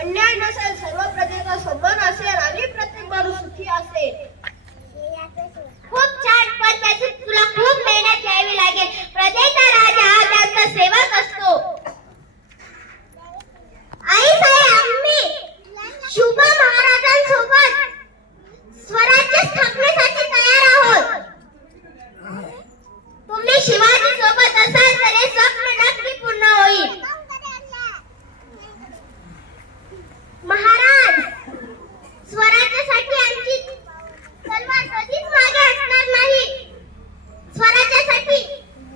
अन्याय नसेल, सर्व प्रजेचा सन्मान असेल आणि प्रत्येक माणूस सुखी असेल. खूप छान, पण त्याची तुला खूप मेहनत घ्यावी लागेल. प्रजेचा राजा हा त्यांचा सेवक असतो. आई साहेब, आम्ही शुभा महाराजांसोबत स्वराज्य स्थापनेसाठी तयार आहोत. तुम्ही शिवाजी सोबत असाल तर हे स्वप्न नक्की पूर्ण होईल. महाराज, स्वराज्यासाठी आमची तलवार कधीच मागे हटणार नाही. स्वराज्यासाठी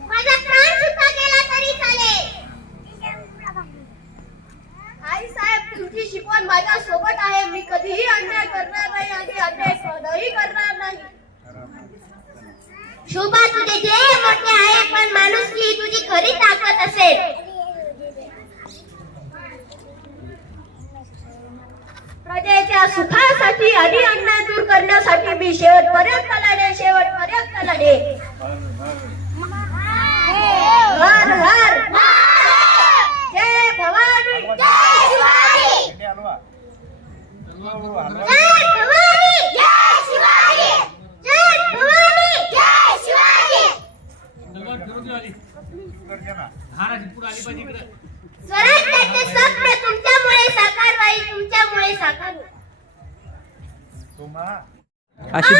माझा प्राण सुद्धा गेला तरी चालेल. आई साहेब, तुमची शिकवण माझ्या सोबत आहे. मी कधीही अन्याय करणार नाही आणि अन्याय सहनही करणार नाही. शुभा, तुझे जे मोठे आहे, पण माणुसकी ही तुझी खरी ताकद असेल. प्रजेच्या सुखासाठी आणि अन्याय दूर करण्यासाठी मी शेवटपर्यंत लढे, शेवटपर्यंत लढे. हर हर जय भवानी, जय शिवाजी, जय भवानी, जय शिवाजी, जय भवानी, जय शिवाजी. स्वराज्याचे स्वप्न तुमच्यामुळे साकार होईल, तुमच्यामुळे साकार होईल. अशी